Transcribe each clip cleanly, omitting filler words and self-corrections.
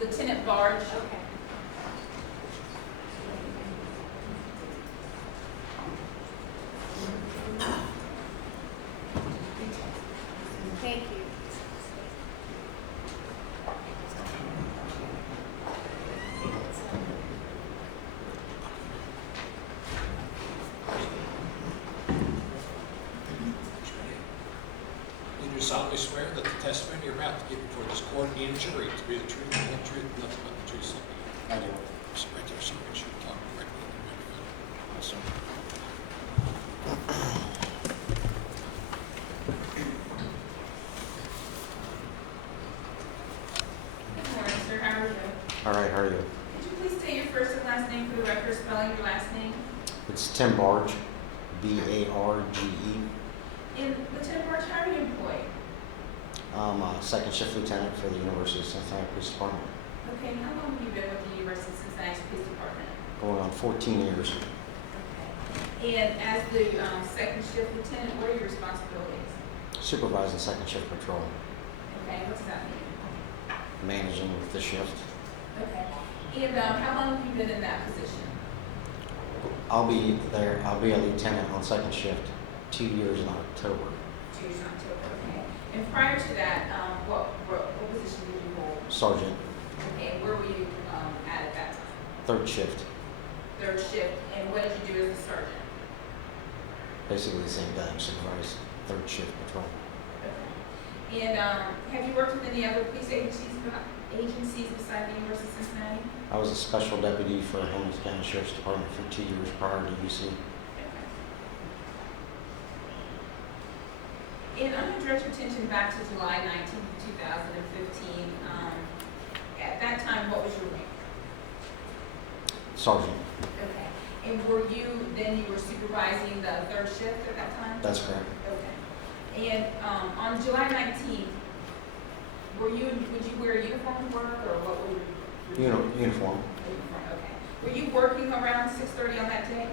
Lieutenant Barge. Okay. Thank you. You do solemnly swear that the testimony you're about to give before this court and jury to be the truth, the whole truth, and nothing but the truth, so help you. I do. So right there, so make sure you talk correctly. Awesome. Good morning, sir. How are you? All right, how are you? Could you please state your first and last name for the record, spelling your last name? It's Tim Barge, B-A-R-G-E. And Lieutenant Barge, how are you employed? I'm a second shift lieutenant for the University of Cincinnati Police Department. Okay, and how long have you been with the University of Cincinnati Police Department? Going on 14 years. Okay. And as the second shift lieutenant, what are your responsibilities? Supervising second shift patrol. Okay, what's that mean? Managing the shift. Okay. And how long have you been in that position? I'll be a lieutenant on second shift 2 years in October. 2 years in October, okay. And prior to that, what position did you hold? Sergeant, Okay, and where were you at that time? third shift. Third shift, and what did you do as a sergeant? Basically the same thing, supervise third shift patrol. Okay. And have you worked with any other police agencies besides the University of Cincinnati? I was a special deputy for Hamilton County Sheriff's Department for 2 years prior to UC. And I'm going to direct your attention back to July 19th, 2015. At that time, what was your rank? Sergeant, Okay. And were you supervising the third shift at that time? that's correct. Okay. And on July 19th, would you wear a uniform to work, or what were you? Uniform. Uniform, okay. Were you working around 6:30 on that day?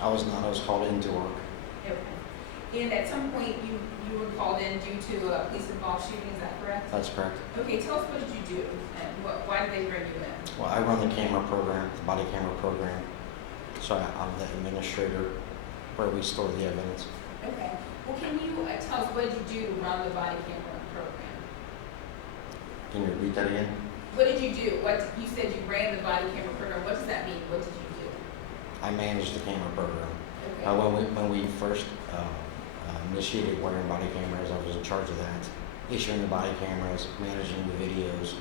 I was not, I was called into work. Okay. And at some point, you were called in due to a police-involved shooting, is that correct? That's correct. Okay, tell us what did you do, and why did they bring you in? Well, I run the camera program, the body camera program. So I'm the administrator where we store the evidence. Okay. Well, can you tell us what did you do to run the body camera program? Can you repeat that again? What did you do? You said you ran the body camera program. What does that mean? What did you do? I manage the camera program. Okay. When we first initiated wearing body cameras, I was in charge of that. Issuing the body cameras, managing the videos.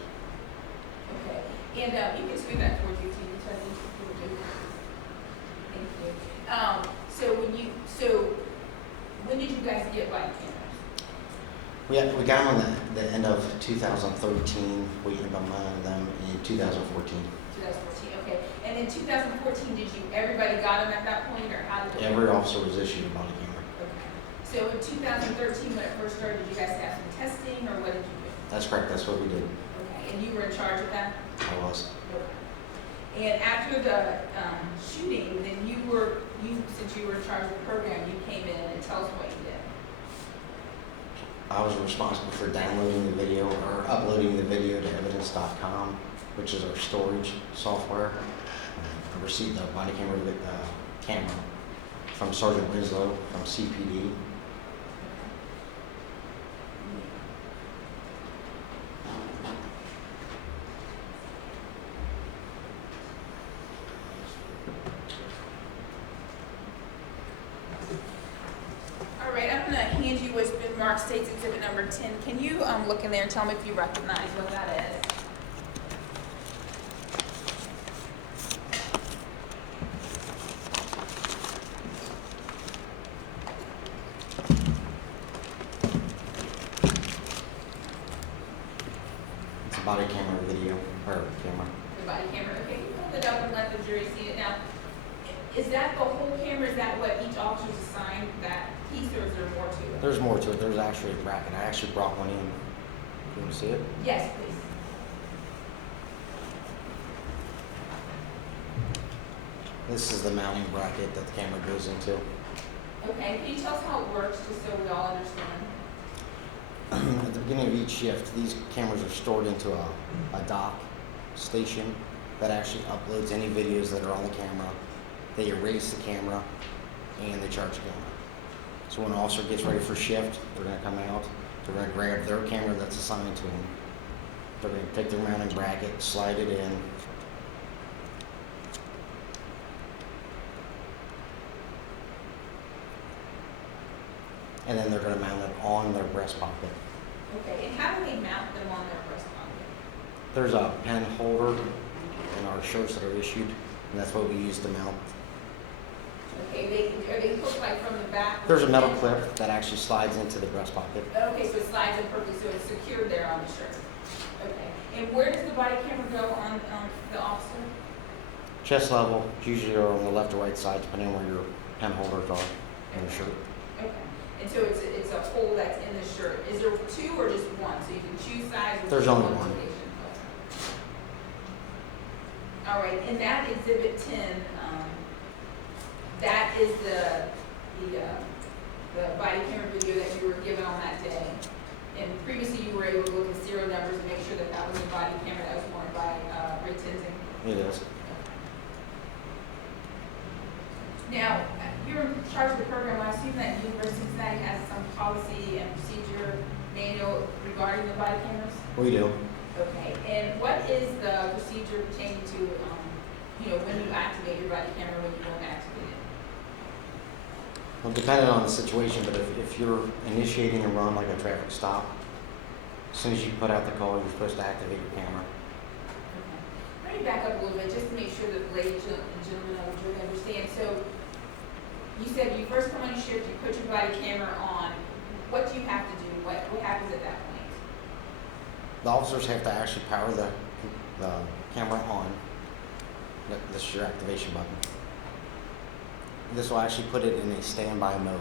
Okay. And you can swing that towards you too, because you will do. Thank you. So when did you guys get body cameras? We got them on the end of 2013. We implemented them in 2014. 2014, okay. And in 2014, everybody got them at that point, or how did it Every work? officer was issued a body camera. Okay. So in 2013, when it first started, did you guys have some testing, or what did you do? That's correct, that's what we did. Okay, and you were in charge of that? I was. Okay. And after the shooting, then since you were in charge of the program, you came in and tell us what you did. I was responsible for downloading the video or uploading the video to evidence.com, which is our storage software. I received the body camera from Sergeant Winslow from CPD. All right, I'm gonna hand you what's been marked State's Exhibit number 10. Can you look in there and tell me if you recognize what that is? It's a body camera video, or camera. The body camera, okay, you hold it up and let the jury see it now. Is that the whole camera, is that what each officer is assigned, that piece, or is there more to it? There's more to it. There's actually a bracket. I actually brought one in. You want to see it? Yes, please. This is the mounting bracket that the camera goes into. Okay, can you tell us how it works, just so we all understand? At the beginning of each shift, these cameras are stored into a a dock station that actually uploads any videos that are on the camera. They erase the camera and they charge the camera. So when an officer gets ready for shift, they're going to come out, they're going to grab their camera that's assigned to them. They're going to take their mounting bracket, slide it in, and then they're going to mount it on their breast pocket. Okay, and how do they mount them on their breast pocket? There's a pen holder in our shirts that are issued, and that's what we use to mount. Okay, are they hooked like from the back? There's a metal clip that actually slides into the breast pocket. Okay, so it slides in perfectly, so it's secured there on the shirt. Okay, and where does the body camera go on the officer? Chest level, usually are on the left or right side, depending on where your pen holders are in your shirt. Okay, and so it's a hole that's in the shirt. Is there two or just one? So you can choose size or There's choose only one. location? Okay. All right, and that exhibit 10, that is the body camera video that you were given on that day. And previously you were able to look at serial numbers and make sure that that was a body camera that was worn by Rick Tenzing. It is. Now, you're in charge of the program. I assume that University of Cincinnati has some policy and procedure manual regarding the body cameras? We do. Okay, and what is the procedure pertaining to, when you activate your body camera, when you don't activate it? Well, depending on the situation, but if you're initiating a run like a traffic stop, as soon as you put out the call, you're supposed to activate your camera. Okay. Let me back up a little bit just to make sure that ladies and gentlemen of the jury understand. So you said you first come on your shift, you put your body camera on. What do you have to do? What happens at that point? The officers have to actually power the camera on. This is your activation button. This will actually put it in a standby mode.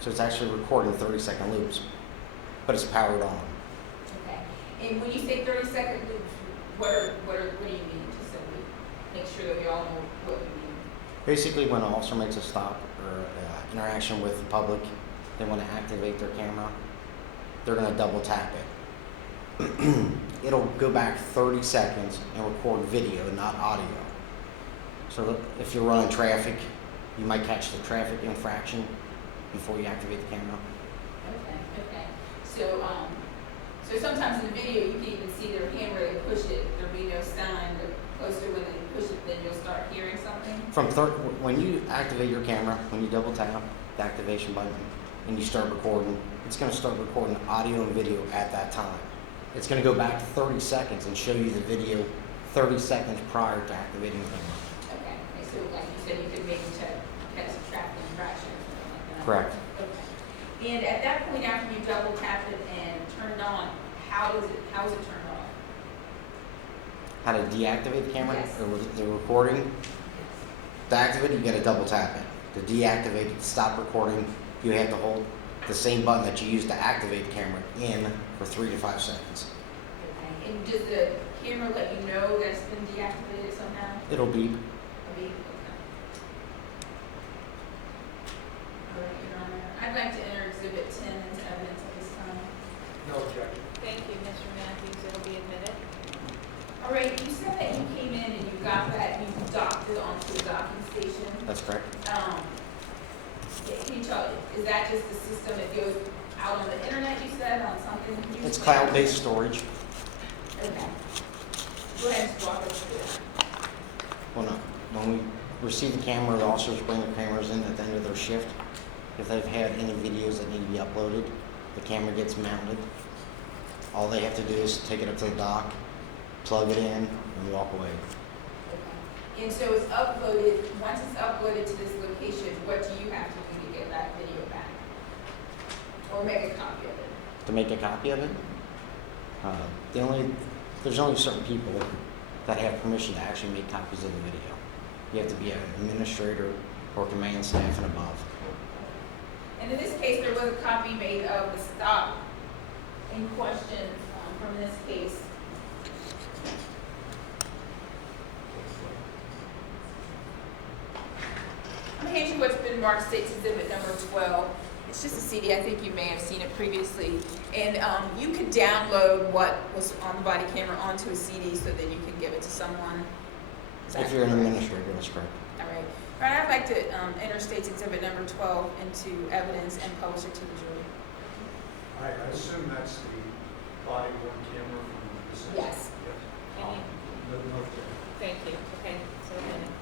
So it's actually recording 30-second loops, but it's powered on. Okay. And when you say 30-second loops, what do you mean? Just so we make sure that we all know what you mean. Basically, when an officer makes a stop or interaction with the public, they want to activate their camera, they're going to double tap it. It'll go back 30 seconds and record video, not audio. So if you're running traffic, you might catch the traffic infraction before you activate the camera. Okay. So, so sometimes in the video, you can even see their hand where they push it. There'll be no sign, but closer when they push it, then you'll start hearing something. When you activate your camera, when you double tap the activation button and you start recording, it's going to start recording audio and video at that time. It's going to go back 30 seconds and show you the video 30 seconds prior to activating the camera. Okay, so like you said, you could maybe catch a traffic infraction or something like that. Correct. Okay. And at that point, after you double tapped it and turned on, how is it turned off? How to deactivate the camera? Yes. Or the recording? To activate it, you got to double tap it. To deactivate it, to stop recording, you have to hold the same button that you used to activate the camera in for 3 to 5 seconds. Okay. And does the camera let you know that it's been deactivated somehow? It'll beep. A beep? Okay. All right, Your Honor. I'd like to enter Exhibit 10 into evidence at this time. No objection. Thank you, Mr. Matthews. It'll be admitted. All right, you said that you came in and you got that, you docked it onto the docking station. That's correct. Can you tell, is that just the system that goes out on the internet, you said, on something? Can you It's explain? cloud-based storage. Okay. Go ahead and just walk us through that. Well, no. When we receive the camera, the officers bring the cameras in at the end of their shift. If they've had any videos that need to be uploaded, the camera gets mounted. All they have to do is take it up to the dock, plug it in, and walk away. Okay. And so it's uploaded, once it's uploaded to this location, what do you have to do to get that video back? Or make a copy of it? To make a copy of it, there's only certain people that have permission to actually make copies of the video. You have to be an administrator or command staff and above. And in this case, there was a copy made of the stop in question from this case. I'm going to hand you what's been marked State's Exhibit number 12. It's just a CD. I think you may have seen it previously. And you could download what was on the body camera onto a CD so that you can give it to someone. Is that If you're an correct? administrator, that's correct. All right. All right, I'd like to enter State's Exhibit number 12 into evidence and publish it to the jury. I assume that's the body worn camera from the system? Yes. Any- No, Thank you. Okay, so a minute.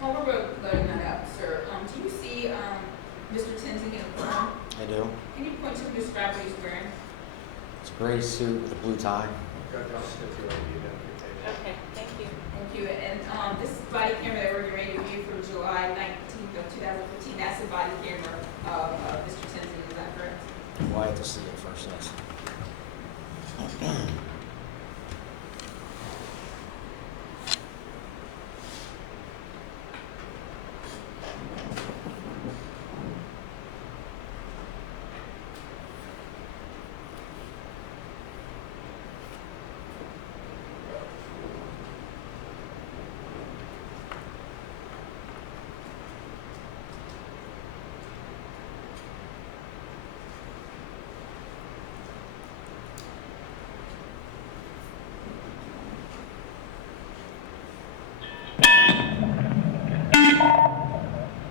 While we're loading that up, sir, do you see Mr. Tenzing in the front? I do. Can you point to and describe what he's wearing? It's a gray suit with a blue tie. I'll stick to ID identification. Okay, thank you. Thank you. And this body camera that we're going to view for July 19th of 2015, that's the body camera of Mr. Tenzing, is that correct? Well, I have to see it first, yes.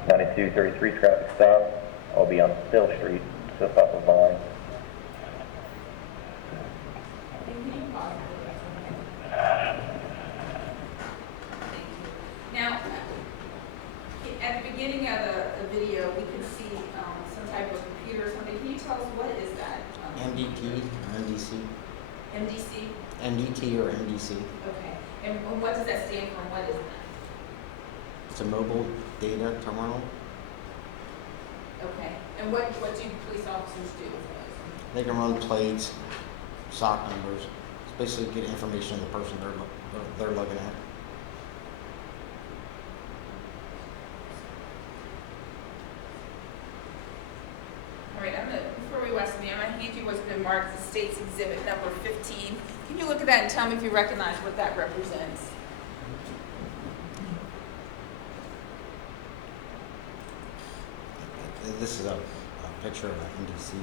9233 traffic stop. I'll be on Still Street, just off of Vine. And can you pause for the rest of the Thank you. Now, at the beginning of the video, we can see some type of computer or something. Can you tell us what is that? MDT or MDC? MDC? MDT or MDC. Okay. And what does that stand for and what is that? It's a mobile data terminal. Okay. And what do police officers do with those? They can run plates, SOC numbers. It's basically get information on the person they're looking at. All right, before we watch me, I'm going to hand you what's been marked as State's Exhibit number 15. Can you look at that and tell me if you recognize what that represents? This is a picture of an MDC.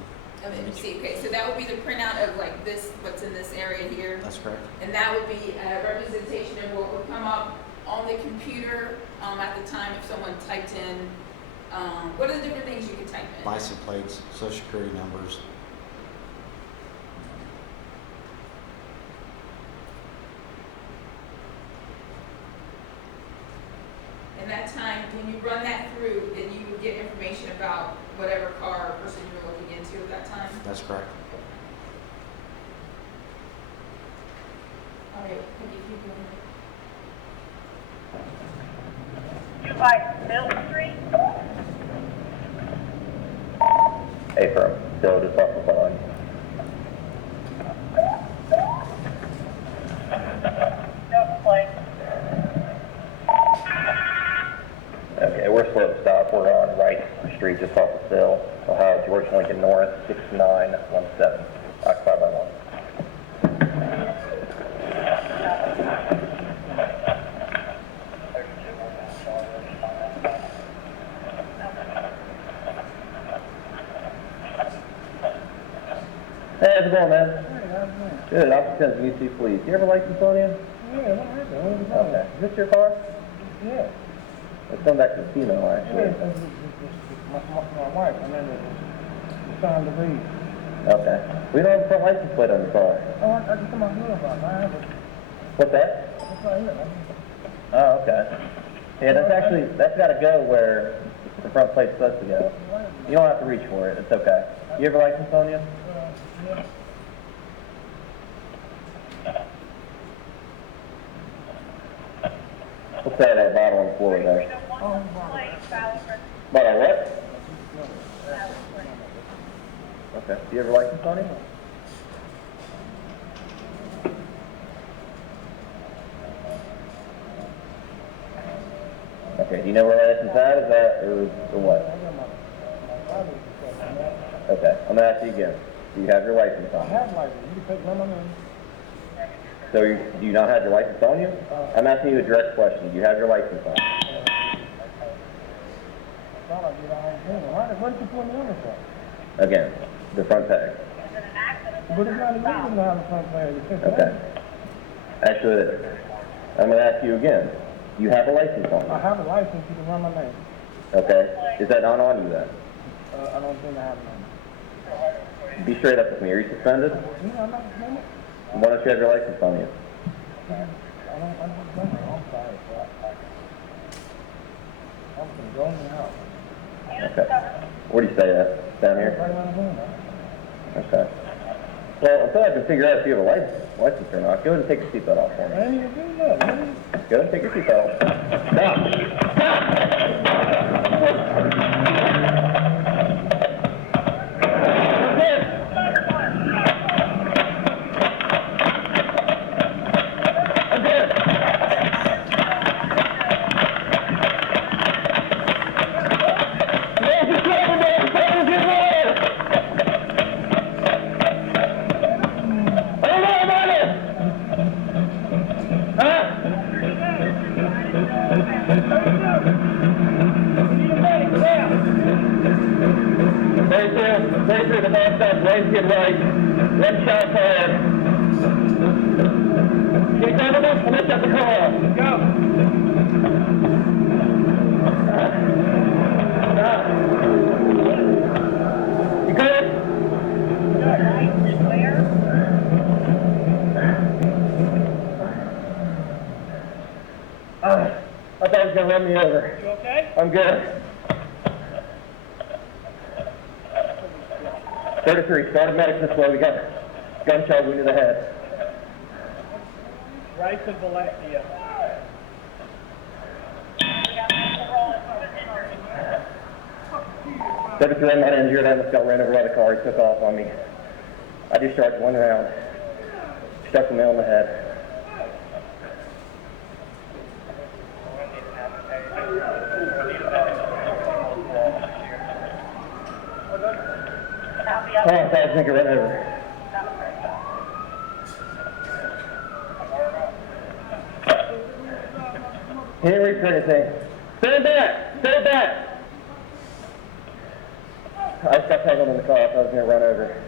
MDC, okay, so that would be the printout of like this, what's in this area here. That's correct. And that would be a representation of what would come up on the computer at the time if someone typed in, what are the different things you could type in? License plates, social security numbers. And that time, when you run that through, then you would get information about whatever car or person you were looking into at that time? That's correct. All right, Peggy, if you go ahead. You like Mill Street? Hey, firm. Still just off of Vine. No place. Okay, we're slow stop. We're on Rice Street, just off of Still. Ohio, George Lincoln North, 6917. Occupied by one. Hey, how's it going, man? Good. Officer Sims, UC Police. You ever license on you? Yeah, what happened? Okay. Is this your car? Yeah. It's going back to the casino, actually. My wife, and then it's signed to be. Okay. We don't have a front license plate on the car. Oh, I just come out here about it. I have it. What's that? It's right here. Oh, okay. Yeah, that's got to go where the front plate's supposed to go. You don't have to reach for it. It's okay. You have a license on you? Yeah. What's that bottle on the floor there? The one place, Ballard. What, on what? Okay, do you have a license on you? Okay, do you know where that license at? Is that, or what? Okay, I'm gonna ask you again. Do you have your license I on you? have license, you can take my name. So do you not have your license on you? I'm asking you a direct question. Do you have your license on you? Thought I'd get on camera. Why did you put me on the front? Again, the front tag. But it's not illegal to have the front page. It's just Okay. Actually, it is. I'm gonna ask you again. Do you have a license on I you? have a license, you can run my name. Okay. Is that not on you then? I don't think I have none. Be straight up with me. Are you suspended? No, I'm not suspended. Why don't you have your license on you? I don't suspended. I'm sorry, sir. I'm condoning the house. Okay. Where do you stay at? Down Right here? around the corner. Okay. Well, until I can figure out if you have a license or not, go ahead and take your seatbelt off for I me. ain't even doing that, man. Go ahead and take your seatbelt off. Stop! Right through the ball stop, right to right. One shot forward. Get down to this, lift up the car. Go. You good? I thought he was going to run me over. You okay? I'm good. 33, started medics this way. We got gunshot wound to the head. Right to Valencia. 33, I'm not injured. I almost got ran over by the car. He took off on me. I discharged one round. Struck the nail in the head. Oh, I thought I was going to run over. He didn't reach for anything. Stand back! Stand back! I just got tangled in the car. I thought I was going to run over.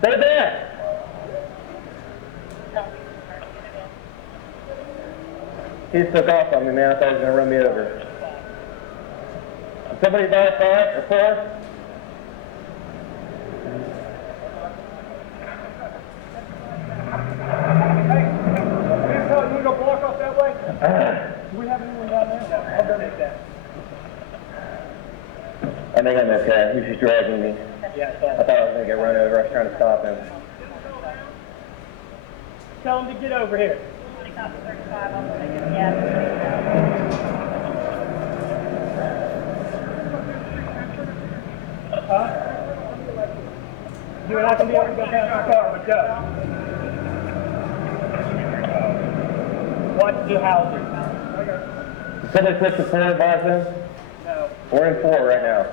Stay back! He just took off on me, man. I thought he was going to run me over. Is somebody by 5 or 4? You gonna block off that way? Do we have anyone down there? I'll donate that. I think I'm okay. He was just dragging me. Yeah, I thought I was going to get run over. I was trying to stop him. Tell him to get over here. Huh? You're not gonna be able to go past the car, but go. Watch the houses. Did somebody switch to 4 and 5 then? No. We're in 4 right now.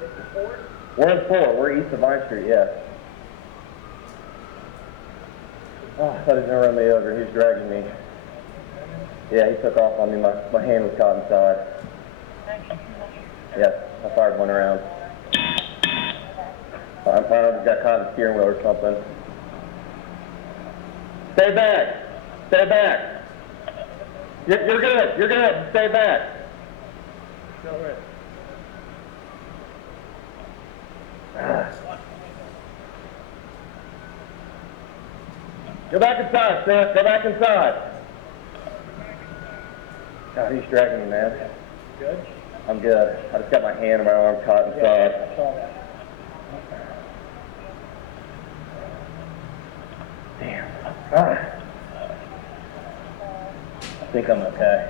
This is 4? We're in 4. We're east of Vine Street, yeah. Oh, I thought he was going to run me over. He was dragging me. Yeah, he took off on me. My hand was caught inside. Yes, I fired one round. I probably got caught in the steering wheel or something. Stay back! Stay back! You're good! You're good! Stay back! Go ahead. Go back inside, sir. Go back inside. God, he's dragging me, man. Good? I'm good. I just got my hand and my arm caught inside. I saw that. think I'm okay.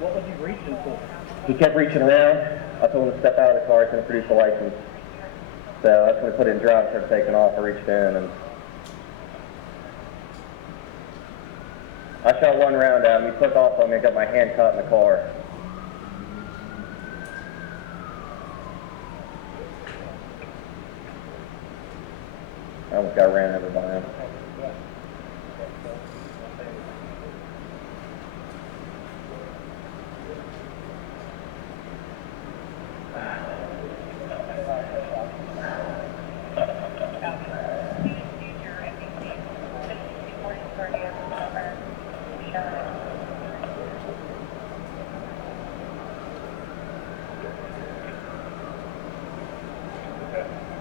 What was he reaching for? He kept reaching around. I told him to step out of the car. He's going to produce a license. So I was going to put it in drive, started taking off. I reached in and I shot one round at him. He took off on me. I got my hand caught in the car. I almost got ran over by him.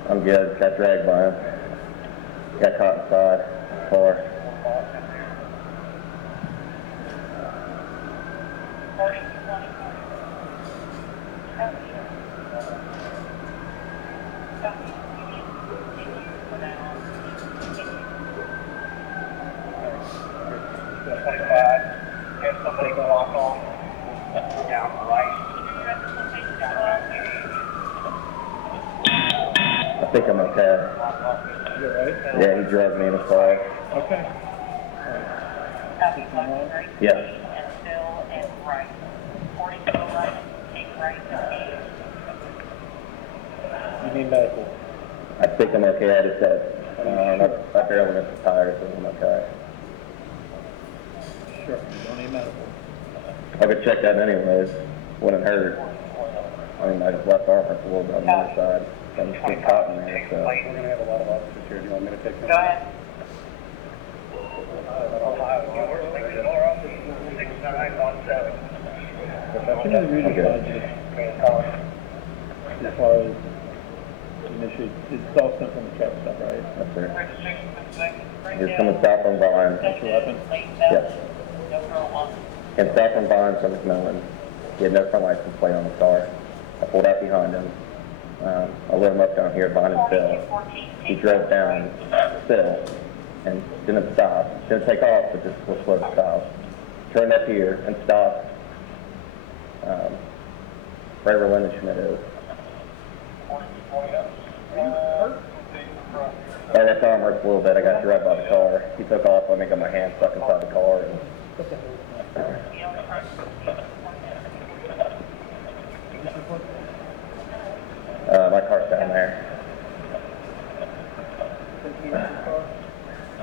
I'm good. Got dragged by him. Got caught inside the car. Get somebody to walk on down the right. I think I'm okay. You alright? Yeah, he dragged me in his car. Okay. Yes. And still and right. 40 to the right, take right and You need medical. I think I'm okay. I just got, I barely missed the tires, so I'm okay. Sure. You don't need medical. I could check that anyways. Wouldn't hurt. I mean, my left arm hurts a little bit on the other side. I'm just getting caught in there, so. We're gonna have a lot of officers here. Do you want me to take them? Go ahead. Can I read as far as initially, it's all sent from the truck stuff, right? Yes, sir. He's coming south from Vine. That's your weapon? Yes. Came south from Vine from McMillan. He had no front license plate on the car. I pulled out behind him. I lit him up down here at Vine and Phil. He drove down Phil and didn't stop. Didn't take off, but just was slow to stop. Turned up here and stopped right where Linda Schmidt is. My left arm hurts a little bit. I got dragged by the car. He took off. I got my hand stuck inside the car. And my car's down there.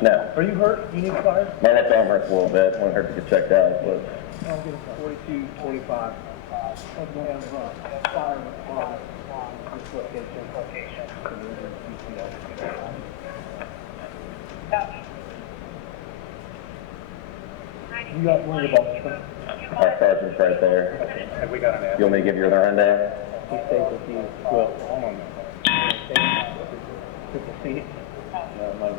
No. Are you hurt? You need fire? My left arm hurts a little bit. Wouldn't hurt to get checked out. But I'll get a 42, 25. That's going to have fire on this location. You got one of the boxes. our sergeant's right there. Have we got an ad? You want me to give you the rundown? He stays with you. Well, hold on. Took the seat. No, mine.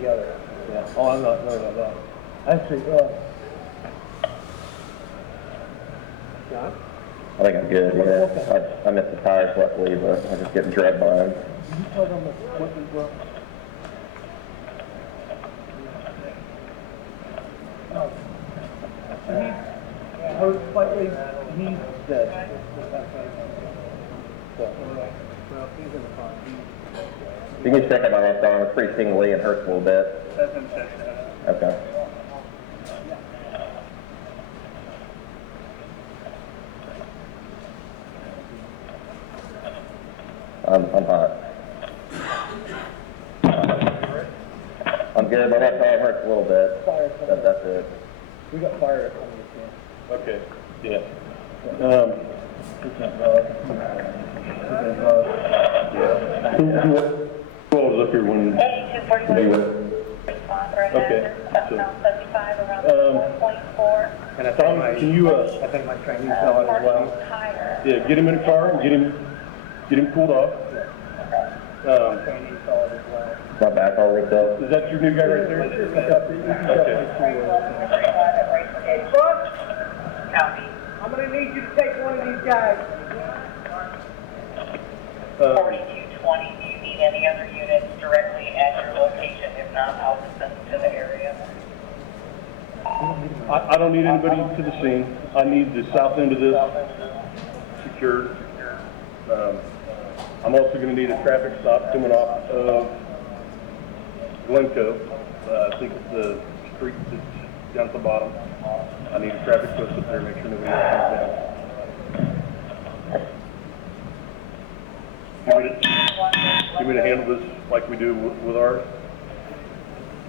The other. Yeah. Oh, I'm not worried about that. Actually, John? I think I'm good, yeah. I missed the tires luckily, but I'm just getting dragged by them. You tell them what we were. Oh. He's hurt slightly. He's dead. Well, he's in the car. You can check out my left arm. It's pretty tingly and hurts a little bit. That's in check. Okay. I'm hot. I'm good. My left arm hurts a little bit. That's it. We got fire at home this Okay, yeah. Who was up here when? 8241. Okay. Southbound 75 around 4.4. And I Tom, can you, I think my Chinese fell out as well. Higher. yeah, get him in the car and get him pulled off. Chinese fell out as well. My back all ripped up. Is that your new guy right there? Hey, Buck. Copy. I'm gonna need you to take one of these guys. 4220, do you need any other units directly at your location? If not, I'll send them to the area. We don't need them I don't need anybody to the scene. I need the south end of this secured. I'm also going to need a traffic stop coming off of Glencoe. I think it's the street that's down at the bottom. I need a traffic post up there, make sure nobody else comes down. Give me to handle this like we do with ours.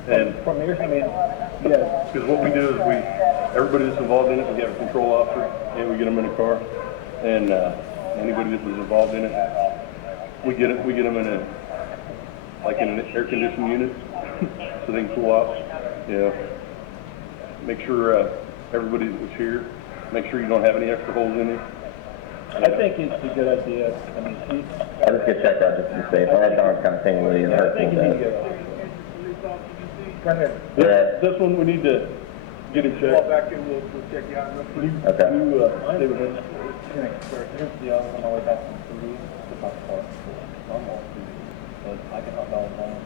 And From here, I mean, yeah. because what we do is everybody that's involved in it, we have a control officer, and we get them in a car, and anybody that was involved in it, we get them in an air conditioned unit, so they can cool off. Yeah. Make sure everybody that was here, make sure you don't have any extra holes in it. I think it's a good idea. I mean, I'll just get checked out just to be safe. I'll let Don kind of hang with you and I hurt think me you need with to that. get. Right here. This one we need to get him Call checked. back and we'll check you out real quick. Okay. Can you stay with him? Here's the other one, all the way back from Fruity, the bus park. I'm all Fruity, but I can hop down home.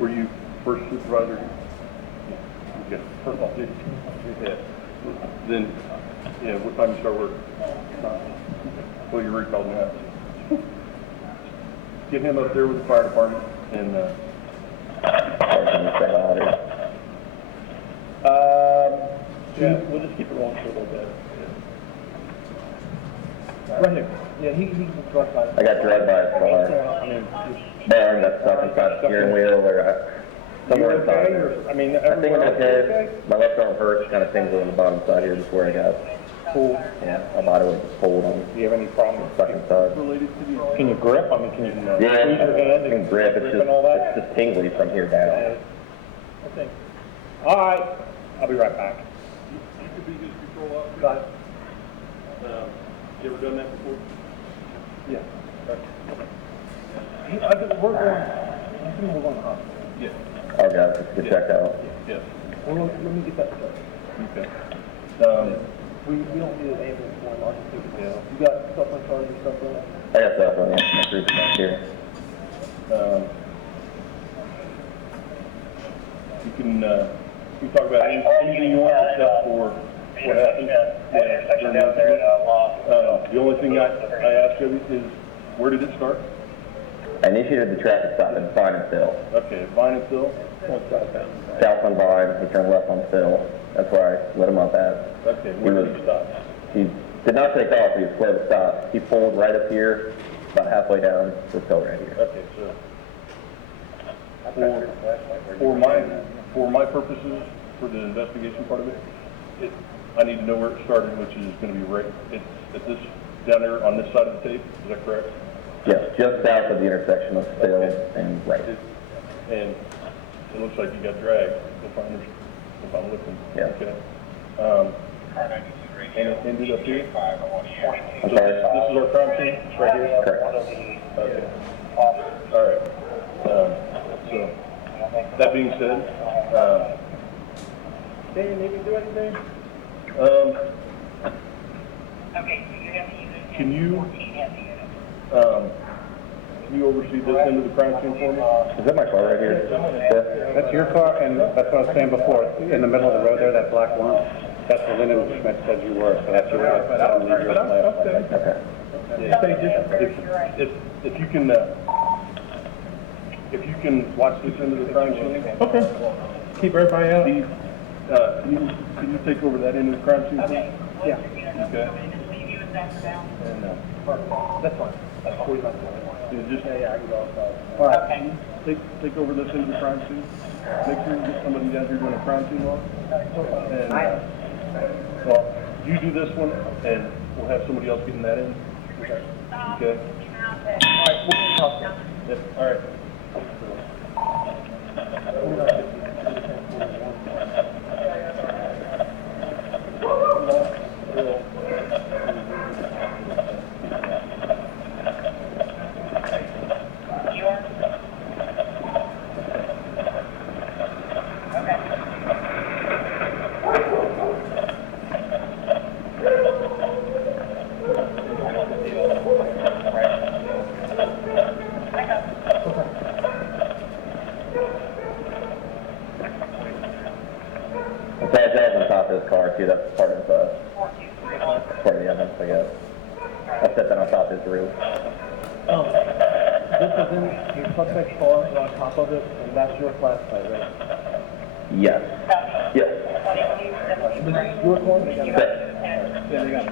Were you first supervisor? Okay. First of all, dude. Yeah. Then, yeah, what time you start work? Well, you're recalled now. Get him up there with the fire department and, Yeah, we'll just keep it rolling for a little bit. Right here. Yeah, he was drugged by. I got dragged by a car. I mean, Man, got stuck inside the steering wheel or somewhere you okay, inside. or, I mean, I think I'm everyone else okay. okay? My left arm hurts, kind of tingling on the bottom side here, just where I got. Cool. Yeah, my body was just pulled on. Do you have any problems? Stuck inside. Can you grip? I mean, can you squeeze your hand? Yeah, I can grip. It's and all that? just tingly from here down. Okay. All right. I'll be right back. you could be his control officer. Got it. You ever done that before? Yeah. We're going to hospital. Yeah. Oh, God, just get checked out. Yes. Well, let me get that started. Okay. We don't need an ambulance for him. I'll just take it down. You got stuff on charge or stuff like that? I got stuff on my group back here. You can talk about anything you want except for what happened. The only thing I ask of you is, where did it start? I initiated the traffic stop at Vine and Phil. Okay, Vine and Phil? South on Vine, he turned left on Phil. That's where I lit him up at. Okay, where did he stop? He did not take off, he was slow to stop. He pulled right up here, about halfway down this hill right here. Okay, so for my purposes, for the investigation part of it, I need to know where it started, which is going to be right at this down there on this side of the tape. Is that correct? Yes, just south of the intersection of Phil and right. And it looks like you got dragged, if I'm looking. Yeah. Okay. And it ended up here? I'm So sorry. this is our crime scene, right here? Correct. Okay. All right. So, that being said, Can you maybe do anything? Okay, so you have to use it. Can you, 14 has to use it. can you oversee this end of the crime scene for me? Is that my car right here? Yeah. That's your car, and that's what I was saying before, in the middle of the road there, that black one, that's where Lyndon Schmidt said you were, so that's your road. I don't need your flag. Okay. Say if you can watch this end of the crime scene. Okay. Keep everybody out. Can you take over that end of the crime scene, please? Yeah. Okay. And, that's fine. That's 45 minutes. Yeah, I can go outside. All right. take over this end of the crime scene. Make sure you get somebody down here doing a crime scene log. And, well, you do this one, and we'll have somebody else getting that in. Okay. Okay. All right, we'll talk. Yep. All right. that's part of the evidence, I guess. I set that on top of his roof. This is in your suspect's car, and on top of it, and that's your flashlight, right? Yes. Yes. This is your car? They got it. Yes. Yeah, they got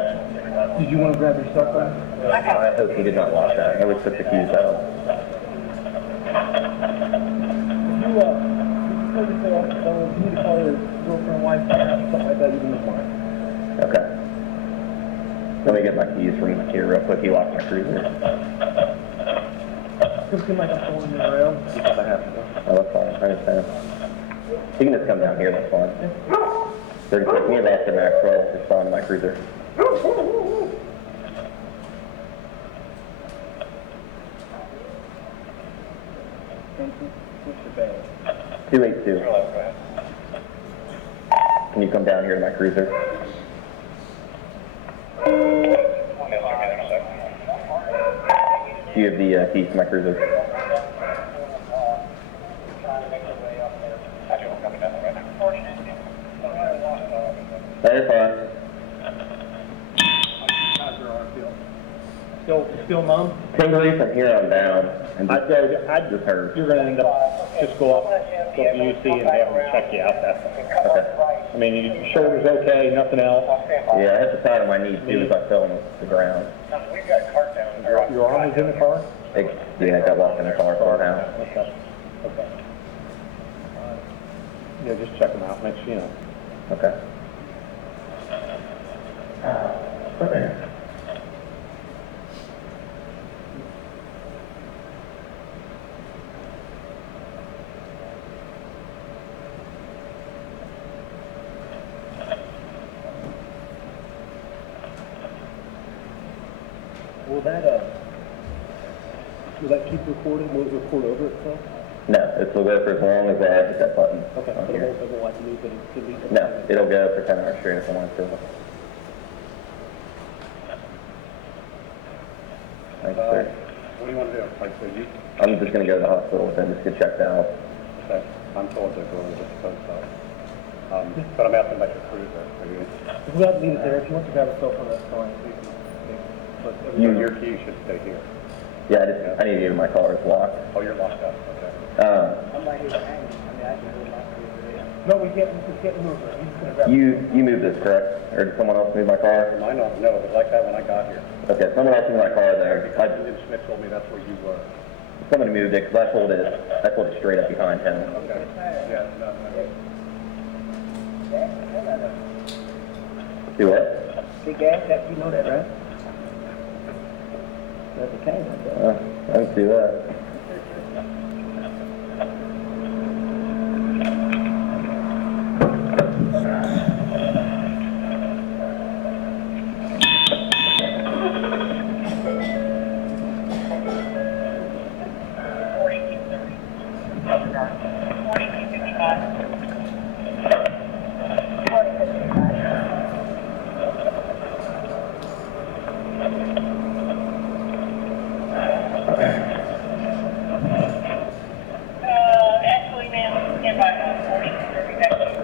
it. Did you want to grab your cell phone? I hope he did not lock that. I always took the keys out. You need to call your girlfriend, wife, something like that, you can use mine. Okay. Let me get my keys from here real quick. He locked my cruiser. Just seem like I'm pulling you around. Because I have to. Oh, that's fine. I understand. You can just come down here. That's fine. 36. Me and Master Maxwell respond to my cruiser. What's your bag? 282. Can you come down here to my cruiser? Do you have the keys to my cruiser? That is fine. How's your arm feel? Still numb? Tingly from here on down. And just hurt. You're gonna end up, just go up to UC and have them check you out. Okay. I mean, your shoulder's okay, nothing else. Yeah, I hit the side of my knee too as I fell on the ground. Your arm is in the car? Yeah, I got locked in the car for now. Okay. Okay. Yeah, just check them out, make sure you know. Okay. Will that keep recording? Will it record over itself? No, it will go for as long as I hit that button. Okay, on but it here. won't like lose it, delete it? No, it'll go for 10 hours straight if I want to. Thanks, sir. What do you want to do? Like, so you, I'm just going to go to the hospital with him, just get checked out. okay, I'm told they're going to just post up. But I'm asking about your cruiser. Are you, If we have to leave it there, if you want to grab a cell phone, that's fine. But your key should stay here. Yeah, I need to get in my car, it's locked. Oh, you're locked up, okay. No, we can't move it. He's gonna grab it. You moved this, correct? Or did someone else move my car? Mine don't know, but like that when I got here. Okay, someone else moved my car there. Schmidt told me that's where you were. Somebody moved it, because I pulled it straight up behind him. Okay. Yeah, no. Do what? Big gas, you know that, right? That's a cane. I can see that. Actually, ma'am, stand by 40, back to you.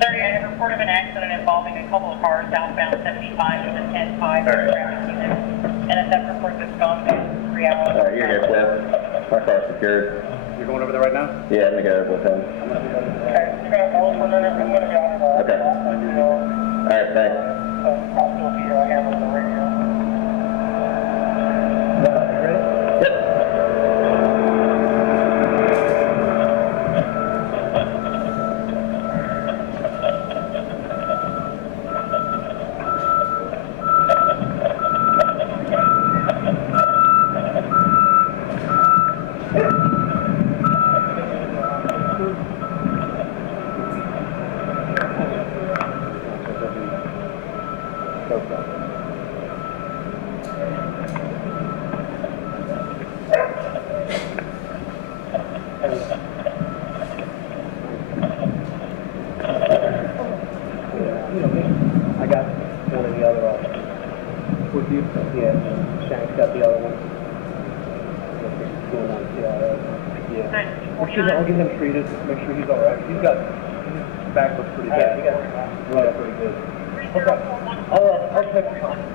30, I have reported an accident involving a couple of cars southbound 75 with a 10-5 traffic unit. NSF reports it's gone past 3 hours. All right, you're good, Cliff. My car's secured. You're going over there right now? Yeah, I'm going to go with him. Okay, just gonna hold for a minute. I'm gonna be on it. Okay. All right, thanks. I'll still be here. I have on the radio. Yep. Okay. with you? Yeah, Shank's got the other one. Going on TRO. Yeah. I'll get him treated, make sure he's all right. His back looks pretty bad. Right, pretty good. Okay. I'll check the time.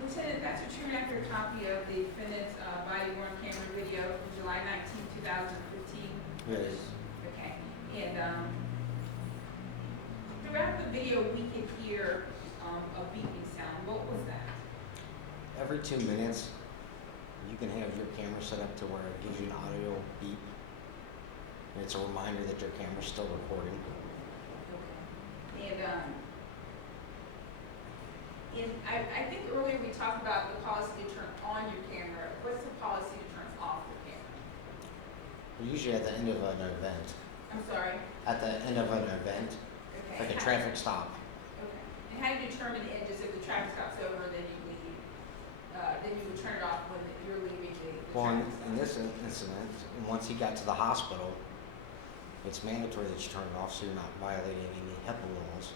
Lieutenant, that's a true and accurate copy of the defendant's body worn camera video from July 19, 2015? It is. Okay, and throughout the video, we could hear a beeping sound. What was that? Every 2 minutes, you can have your camera set up to where it gives you an audio beep. And it's a reminder that your camera's still recording. Okay. And I think earlier we talked about the policy to turn on your camera. What's the policy to turn off your camera? Usually at the end of an event. I'm sorry? At the end of an event, Okay. like a traffic stop. Okay. And how do you determine the end? Just if the traffic stop's over, then you leave, then you would turn it off when you're leaving the Well, traffic stop? in this incident, once he got to the hospital, it's mandatory that you turn it off so you're not violating any HIPAA laws.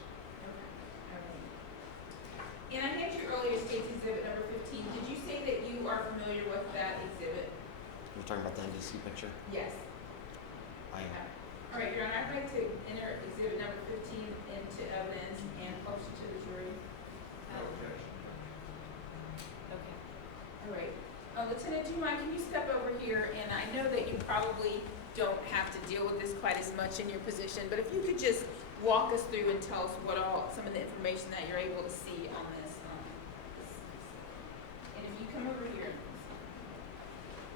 And I had you earlier states exhibit number 15. Did you say that you are familiar with that exhibit? You're talking about the NBC picture? Yes. I am. All right, Your Honor, I'd like to enter exhibit number 15 into evidence and post it to the jury. Okay. Okay. All right. Lieutenant, do you mind, can you step over here? And I know that you probably don't have to deal with this quite as much in your position, but if you could just walk us through and tell us what some of the information that you're able to see on this. And if you come over here,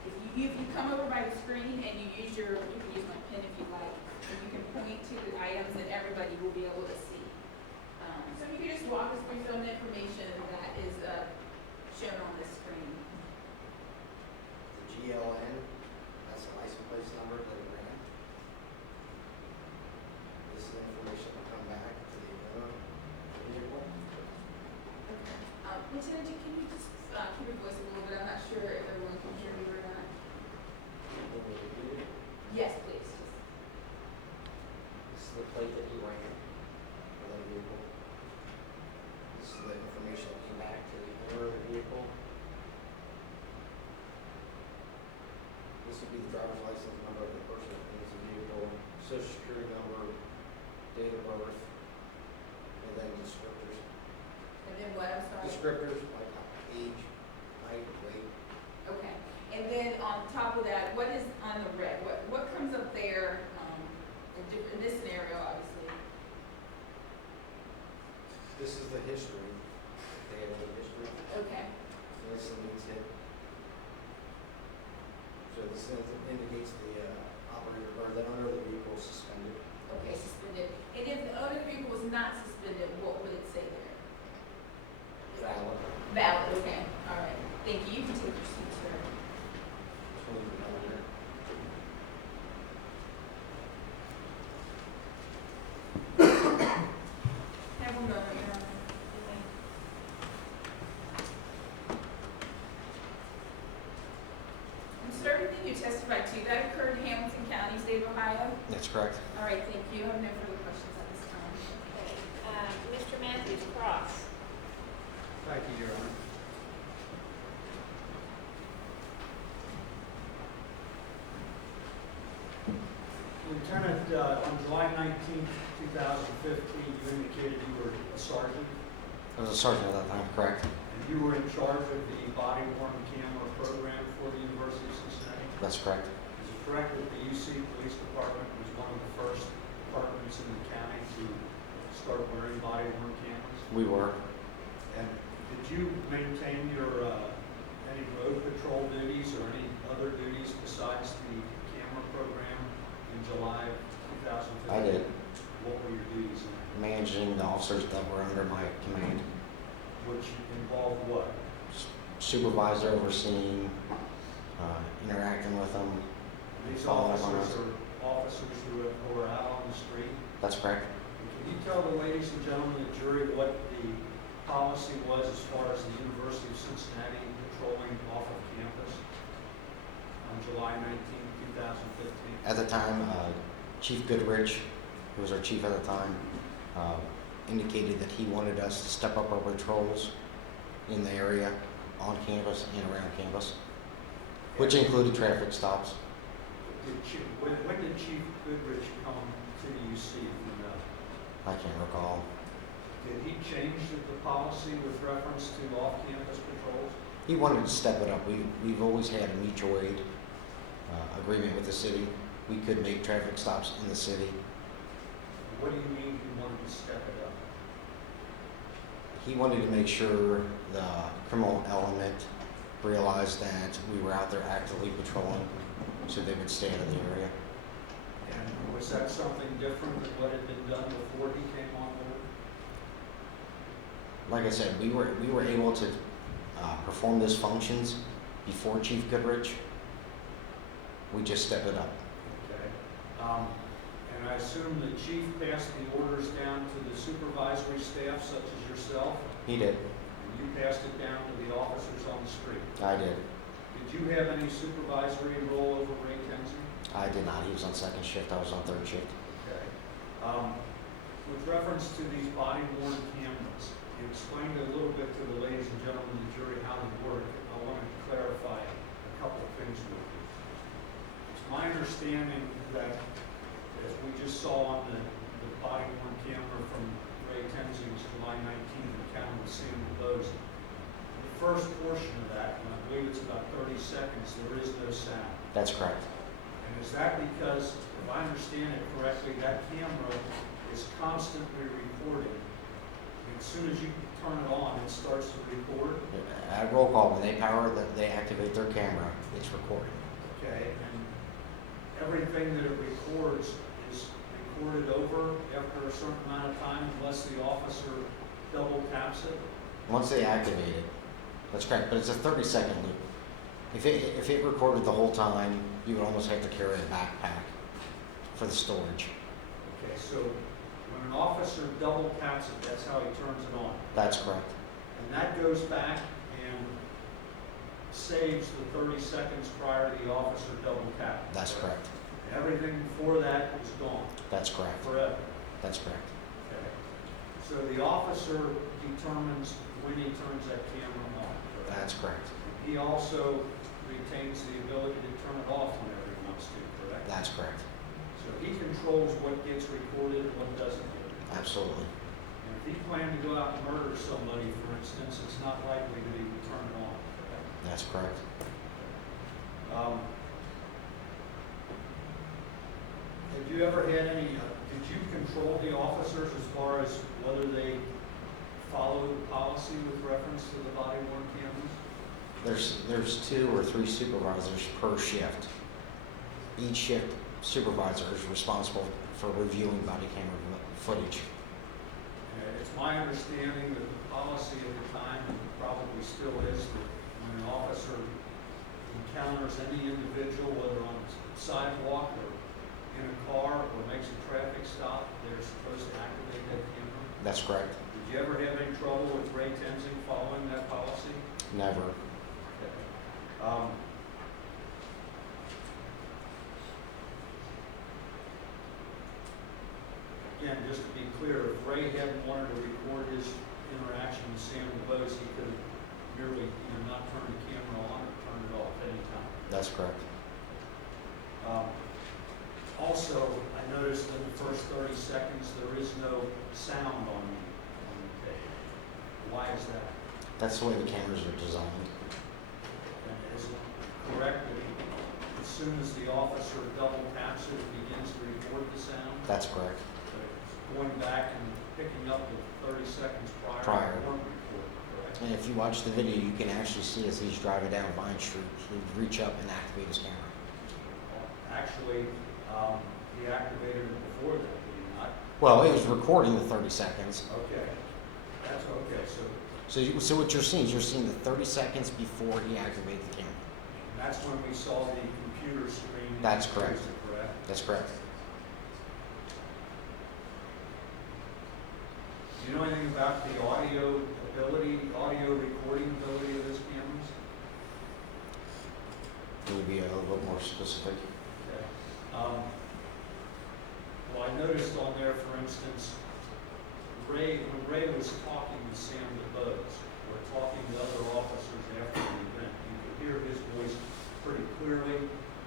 if you come over by the screen and you can use my pen if you like, and you can point to the items that everybody will be able to see. So if you could just walk us through some of the information that is shown on this screen. The GLN, that's the license plate number that it ran. This is the information that will come back to the owner of the vehicle. Lieutenant, can you just keep your voice a little bit? I'm not sure if everyone can hear me or not. Yes, please. This is the plate that he ran for that vehicle. This is the information that came back to the owner of the vehicle. This would be the driver's license number of the person that owns the vehicle, social security number, date of birth, and then descriptors. And then what, I'm sorry? Descriptors like age, height, weight. Okay. And then on top of that, what is on the red? What comes up there in this scenario, obviously? This is the history. They have the history. Okay. So this means it. So this indicates the operator or the owner of the vehicle is suspended. Okay, suspended. And if the owner of the vehicle was not suspended, what would it say there? Valid. Valid, okay. All right. Thank you. You can take your seat, sir. Have a moment, Your Honor. And sir, everything you testified to, that occurred in Hamilton County, state of Ohio? That's correct. All right, thank you. I have no further questions at this time. Okay. Mr. Matthews, cross. Thank you, Your Honor. Lieutenant, on July 19th, 2015, you indicated you were a sergeant, I was a sergeant at that time, correct? and you were in charge of the body-worn camera program for the University of Cincinnati. That's correct. Is it correct that the UC Police Department was one of the first departments in the county to start wearing body-worn cameras? We were. And did you maintain your any road patrol duties or any other duties besides the camera program in July of 2015? I did. What were your duties in that? Managing the officers that were under my command. Which involved what? Supervisor, overseeing, interacting with them. These following up on officers us. are officers who are out on the street. That's correct. And can you tell the ladies and gentlemen of the jury what the policy was as far as the University of Cincinnati patrolling off of campus on July 19, 2015? At the time, Chief Goodrich, who was our chief at the time, indicated that he wanted us to step up our patrols in the area, on campus and around campus, which included traffic stops. When did Chief Goodrich come to the UC, if you know? I can't recall. Did he change the policy with reference to off-campus patrols? He wanted to step it up. We've always had a mutual aid agreement with the city. We could make traffic stops in the city. What do you mean he wanted to step it up? He wanted to make sure the criminal element realized that we were out there actively patrolling, so they would stay out of the area. And was that something different than what had been done before he came on board? Like I said, we were able to perform those functions before Chief Goodrich. We just stepped it up. Okay. And I assume the chief passed the orders down to the supervisory staff, such as yourself, He did. and you passed it down to the officers on the street. I did. Did you have any supervisory role over Ray Tenzing? I did not. He was on second shift. I was on third shift. Okay. With reference to these body-worn cameras, you explained a little bit to the ladies and gentlemen of the jury how they work. I want to clarify a couple of things with you. It's my understanding that, as we just saw on the body-worn camera from Ray Tenzing's July 19th encounter with Sam Bose, the first portion of that, and I believe it's about 30 seconds, there is no sound. That's correct. And is that because, if I understand it correctly, that camera is constantly recording? And as soon as you turn it on, it starts to record? At roll call, when they they activate their camera, it's recording. Okay, and everything that it records is recorded over after a certain amount of time unless the officer double taps it? Once they activate it, that's correct, but it's a 30-second loop. If it recorded the whole time, you would almost have to carry a backpack for the storage. Okay, so when an officer double taps it, that's how he turns it on? That's correct. And that goes back and saves the 30 seconds prior to the officer double tapping? That's correct. And everything before that is gone? That's correct. Forever? That's correct. Okay. So the officer determines when he turns that camera on? Correct? That's correct. He also retains the ability to turn it off whenever he wants to, correct? That's correct. So he controls what gets recorded and what doesn't get recorded? Absolutely. And if he planned to go out and murder somebody, for instance, it's not likely that he would turn it on, correct? That's correct. Have you ever had any, did you control the officers as far as whether they follow the policy with reference to the body-worn cameras? There's 2 or 3 supervisors per shift. Each shift supervisor is responsible for reviewing body camera footage. It's my understanding that the policy at the time, and probably still is, that when an officer encounters any individual, whether on a sidewalk or in a car or makes a traffic stop, they're supposed to activate that camera? That's correct. Did you ever have any trouble with Ray Tenzing following that policy? Never. Okay. Again, just to be clear, if Ray hadn't wanted to record his interaction with Sam Bose, he could have merely not turned the camera on or turned it off anytime. That's correct. Also, I noticed in the first 30 seconds there is no sound on the tape. Why is that? That's the way the cameras are designed. And is it correct that as soon as the officer double taps it, it begins to record the sound? That's correct. So it's going back and picking up the 30 seconds prior. To one report, correct? And if you watch the video, you can actually see as he's driving down Vine Street, he'd reach up and activate his camera. Actually, he activated it before that, did he not? Well, it was recording the 30 seconds. Okay. That's okay. So what you're seeing is you're seeing the 30 seconds before he activated the camera. And that's when we saw the computer screen. That's correct. Correct? That's correct. Do you know anything about the audio audio recording ability of this cameras? Can you be a little bit more specific? Okay. Well, I noticed on there, for instance, when Ray was talking to Sam DeBose, or talking to other officers after the event, you could hear his voice pretty clearly.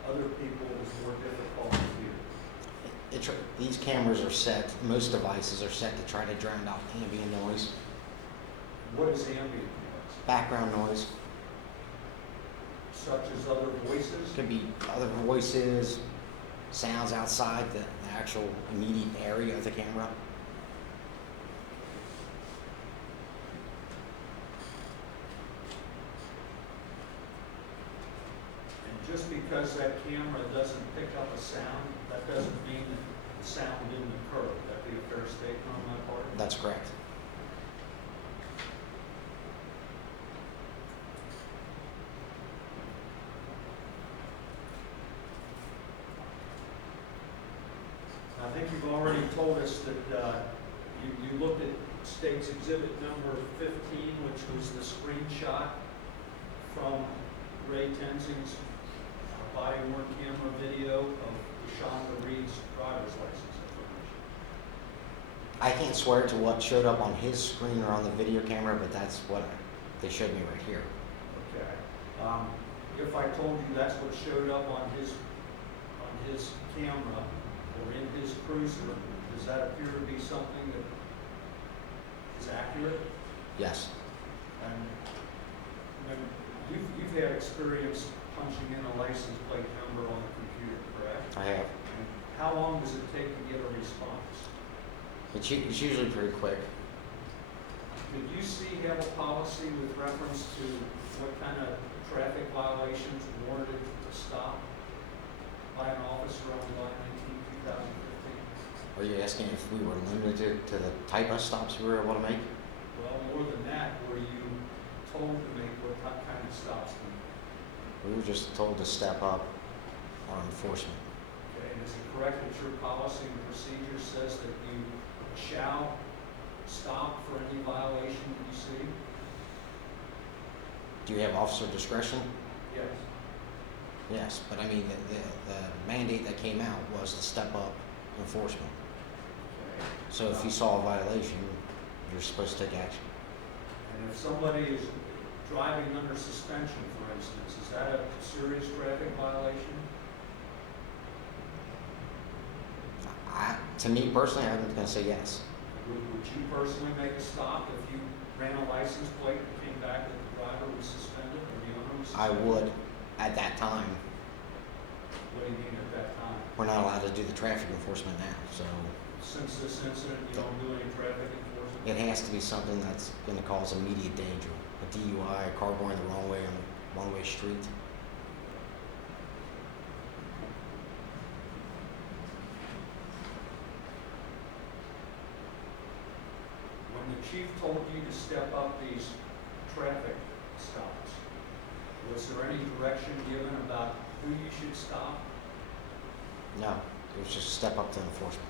Other people, it was more difficult to hear. These cameras are set, most devices are set to try to drown out ambient noise, What is ambient noise? background noise. Such as other voices? Could be other voices, sounds outside the actual immediate area of the camera. And just because that camera doesn't pick up a sound, that doesn't mean that the sound didn't occur. Would that be a fair statement on my part? That's correct. I think you've already told us that you looked at State's Exhibit number 15, which was the screenshot from Ray Tenzing's body-worn camera video of Shonda Reed's driver's license information. I can't swear to what showed up on his screen or on the video camera, but that's what they showed me right here. Okay. If I told you that's what showed up on his camera or in his cruiser, does that appear to be something that is accurate? Yes. And you've had experience punching in a license plate number on the computer, correct? I have. And how long does it take to get a response? It's usually pretty quick. Did you have a policy with reference to what kind of traffic violations warranted a stop by an officer on July 19, 2015? Are you asking if we were limited to the type of stops we were able to make? Well, more than that, were you told to make what kind of stops? We were just told to step up our enforcement. Okay, and is it correct that your policy and procedure says that you shall stop for any violation that you see? Do you have officer discretion? Yes. Yes, but I mean, the mandate that came out was to step up enforcement. Okay. So if you saw a violation, you're supposed to take action. And if somebody is driving under suspension, for instance, is that a serious traffic violation? To me personally, I'm going to say yes. Would you personally make a stop if you ran a license plate and came back that the driver was suspended or the owner was I suspended? would at that time. What do you mean at that time? We're not allowed to do the traffic enforcement now, so Since this incident, you don't do any traffic enforcement? it has to be something that's going to cause immediate danger. A DUI, a car going the wrong way on a one-way street. When the chief told you to step up these traffic stops, was there any direction given about who you should stop? No, it was just a step up to enforcement.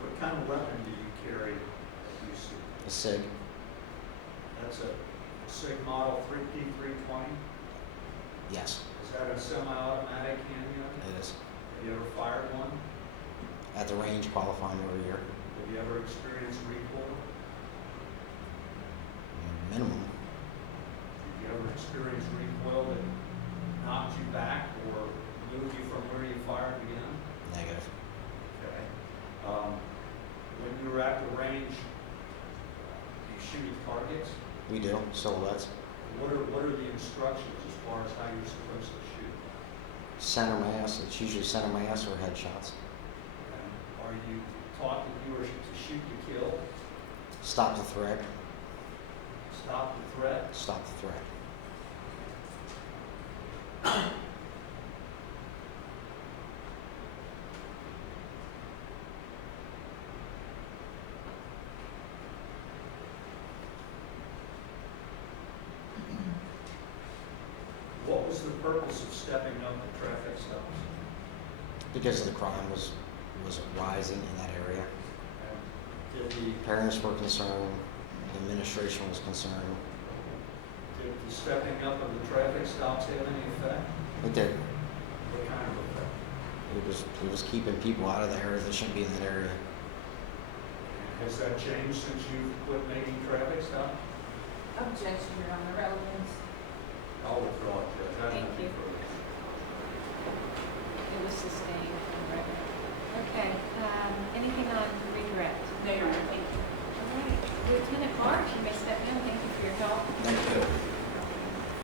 What kind of weapon do you carry that you see? A SIG. That's a SIG model 3P320? Yes, Is that a semi-automatic handgun? it is. Have you ever fired one? At the range, qualifying every year. Have you ever experienced recoil? Minimum. Have you ever experienced recoil that knocked you back or moved you from where you fired again? Negative. Okay. When you were at the range, do you shoot at targets? We do, silhouettes. What are the instructions as far as how you're supposed to shoot? Center mass, it's usually center mass or headshots. And are you taught that you are to shoot to kill, Stop the threat. stop the threat? Stop the threat. What was the purpose of stepping up the traffic stops? because of the crime was rising in that area. And did the, Parents were concerned, the administration was concerned. did the stepping up of the traffic stops have any effect? It did. What kind of effect? It was keeping people out of the area that shouldn't be in that area. Has that changed since you've quit making traffic stops? Objection, Your Honor, relevance.